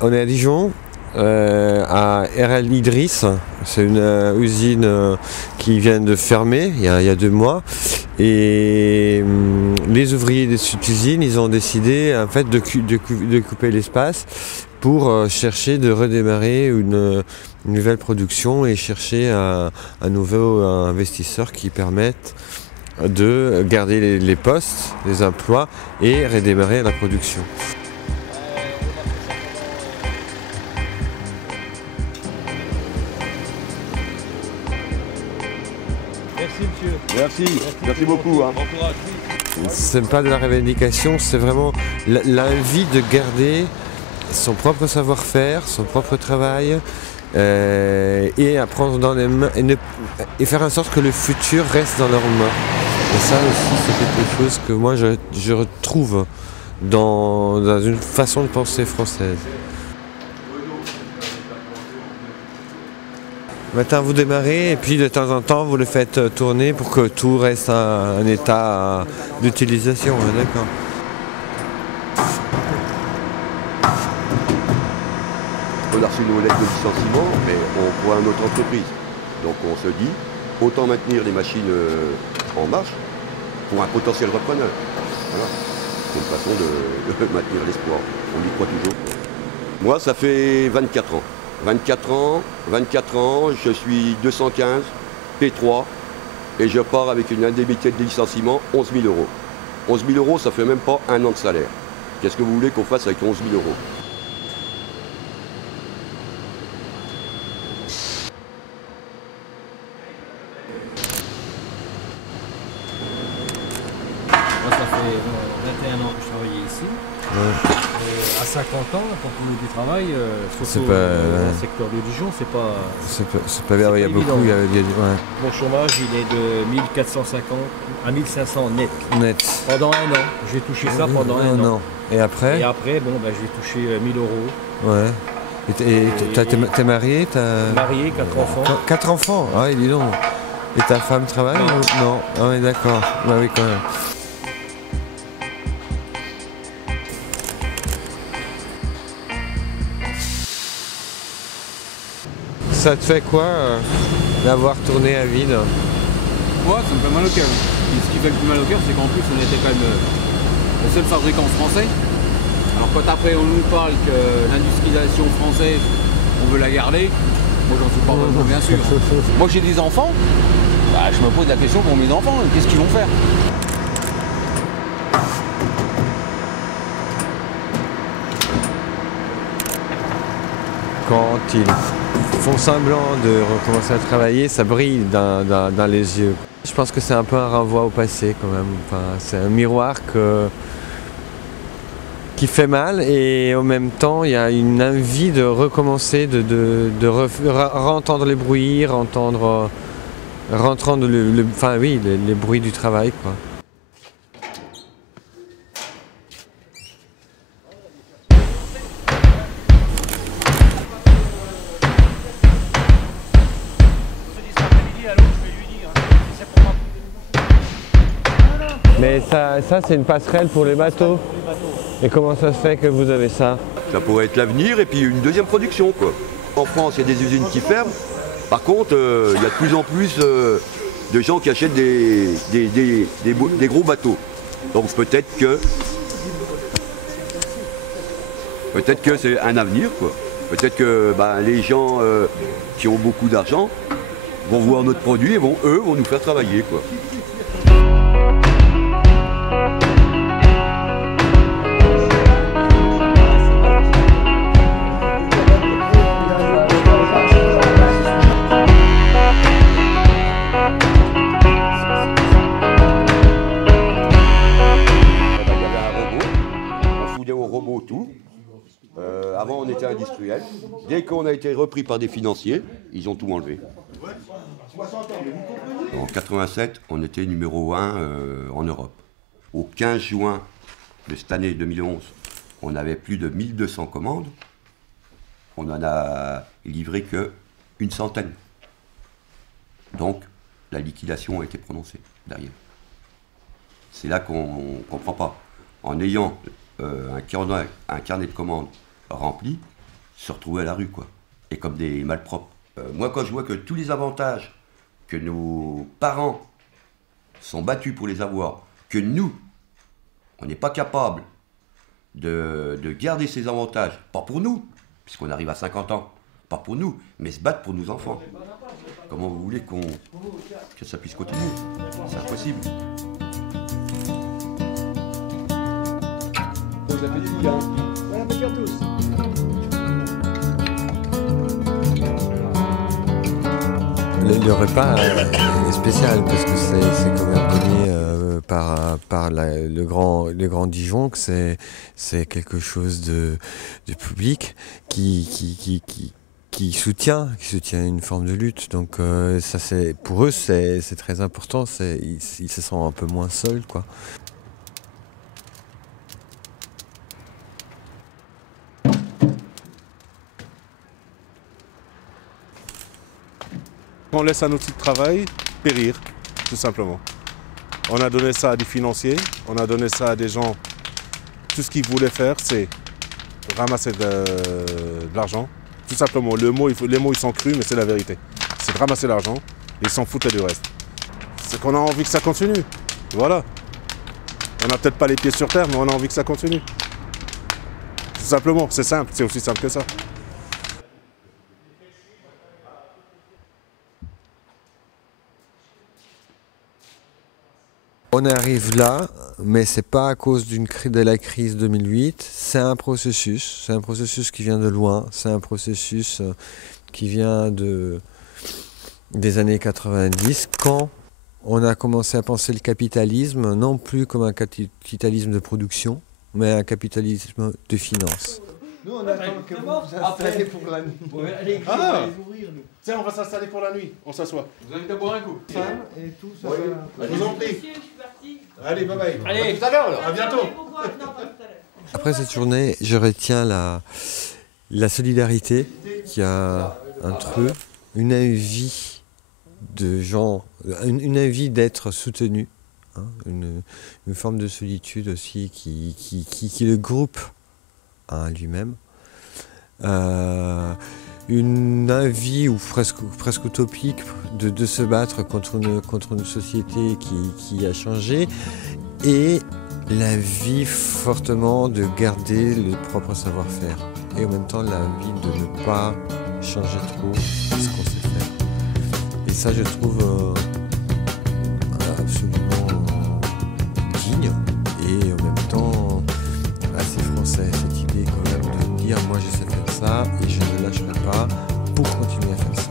On est à Dijon, à RL Idriss. C'est une usine qui vient de fermer il y a 2 mois. Et les ouvriers de cette usine, ils ont décidé en fait, de couper l'espace pour chercher de redémarrer une nouvelle production et chercher un nouveau investisseur qui permette de garder les postes, les emplois et redémarrer la production. Merci monsieur. Merci beaucoup. Hein. Bon courage. C'est pas de la revendication, c'est vraiment l'envie de garder son propre savoir-faire, son propre travail et à prendre dans les mains et faire en sorte que le futur reste dans leurs mains. Et ça aussi c'est quelque chose que moi je retrouve dans une façon de penser française. Maintenant vous démarrez et puis de temps en temps vous le faites tourner pour que tout reste à un état d'utilisation, d'accord. On a reçu nos lettres de licenciement, mais on voit une autre entreprise. Donc on se dit, autant maintenir les machines en marche pour un potentiel repreneur. Voilà. C'est une façon de maintenir l'espoir. On y croit toujours. Moi, ça fait 24 ans. 24 ans, je suis 215, P3, et je pars avec une indemnité de licenciement, 11 000 euros. 11 000 euros, ça fait même pas un an de salaire. Qu'est-ce que vous voulez qu'on fasse avec 11 000 euros? Moi ça fait 21 ans que je travaillais ici. Ouais. Et à 50 ans, quand on fait du travail, C'est surtout pas, dans le secteur de Dijon, c'est pas bien, il y a beaucoup, il y a, ouais. Mon chômage il est de 1450 à 1500 net. Net. Pendant un an. J'ai touché ça pendant un an. Et après? Et après, bon, ben, j'ai touché 1000 euros. Ouais. Et t'es marié, Marié, 4 enfants. 4 enfants? Ah oui, dis donc. Et ta femme travaille ou non? Ah oui, d'accord. Bah oui, quand même. Ça te fait quoi d'avoir tourné à vide? Ouais, ça me fait mal au cœur. Et ce qui fait le plus mal au cœur, c'est qu'en plus, on était quand même le seul fabricant français. Alors quand après on nous parle que l'industrialisation française, on veut la garder, moi j'en suis pas vraiment bien sûr. Moi j'ai des enfants, bah, je me pose la question pour mes enfants, qu'est-ce qu'ils vont faire? Quand ils font semblant de recommencer à travailler, ça brille dans les yeux. Je pense que c'est un peu un renvoi au passé quand même. Enfin, c'est un miroir qui fait mal et en même temps il y a une envie de recommencer, de entendre les bruits, entendre les bruits du travail, quoi. Mais ça c'est une passerelle pour les bateaux. Et comment ça se fait que vous avez ça? Ça pourrait être l'avenir et puis une deuxième production, quoi. En France, il y a des usines qui ferment. Par contre, il y a de plus en plus de gens qui achètent des gros bateaux. Donc peut-être que c'est un avenir, quoi. Peut-être que les gens qui ont beaucoup d'argent vont voir notre produit et vont nous faire travailler, quoi. Avant, on était industriel. Dès qu'on a été repris par des financiers, ils ont tout enlevé. En 87, on était numéro 1 en Europe. Au 15 juin de cette année 2011, on avait plus de 1200 commandes. On n'en a livré qu'une centaine. Donc, la liquidation a été prononcée derrière. C'est là qu'on ne comprend pas. En ayant un carnet de commandes rempli, se retrouver à la rue, quoi. Et comme des malpropres. Moi, quand je vois que tous les avantages que nos parents sont battus pour les avoir, que nous, on n'est pas capable de garder ces avantages, pas pour nous, puisqu'on arrive à 50 ans, pas pour nous, mais se battre pour nos enfants. Comment vous voulez que ça puisse continuer? C'est impossible. Bon appétit, hein. Bon appétit à tous. Le repas est spécial parce que c'est quand même donné par le grand Dijon, que c'est quelque chose de public qui soutient une forme de lutte. Donc ça, pour eux c'est très important. Ils se sentent un peu moins seuls, quoi. On laisse un outil de travail périr, tout simplement. On a donné ça à des financiers, on a donné ça à des gens. Tout ce qu'ils voulaient faire, c'est ramasser de l'argent. Tout simplement, les mots ils sont crus, mais c'est la vérité. C'est de ramasser l'argent et ils s'en foutaient du reste. C'est qu'on a envie que ça continue. Voilà. On n'a peut-être pas les pieds sur terre, mais on a envie que ça continue. Tout simplement, c'est simple, c'est aussi simple que ça. On arrive là, mais c'est pas à cause de la crise 2008, c'est un processus qui vient de loin, c'est un processus qui vient des années 90, quand on a commencé à penser le capitalisme non plus comme un capitalisme de production, mais un capitalisme de finance. Nous, on attend que vous vous installez pour la nuit. Allez, Ah. les ouvrir, nous. Tiens, on va s'installer pour la nuit, on s'assoit. Je vous invite à boire un coup. Femme et tout ça. Oui. Je vous en prie. Allez, bye bye. Allez. Tout à l'heure, alors. À bientôt. Après cette journée, je retiens la solidarité qu'il y a entre eux, une envie de gens, une envie d'être soutenus, hein, une forme de solitude aussi qui le groupe à lui-même. Une envie ou presque utopique de se battre contre une société qui a changé, et l'envie fortement de garder le propre savoir-faire, et en même temps l'envie de ne pas changer trop ce qu'on sait faire. Et ça, je trouve absolument digne et en même temps assez français, cette idée quand même de dire moi je sais faire ça et je ne lâcherai pas pour continuer à faire ça.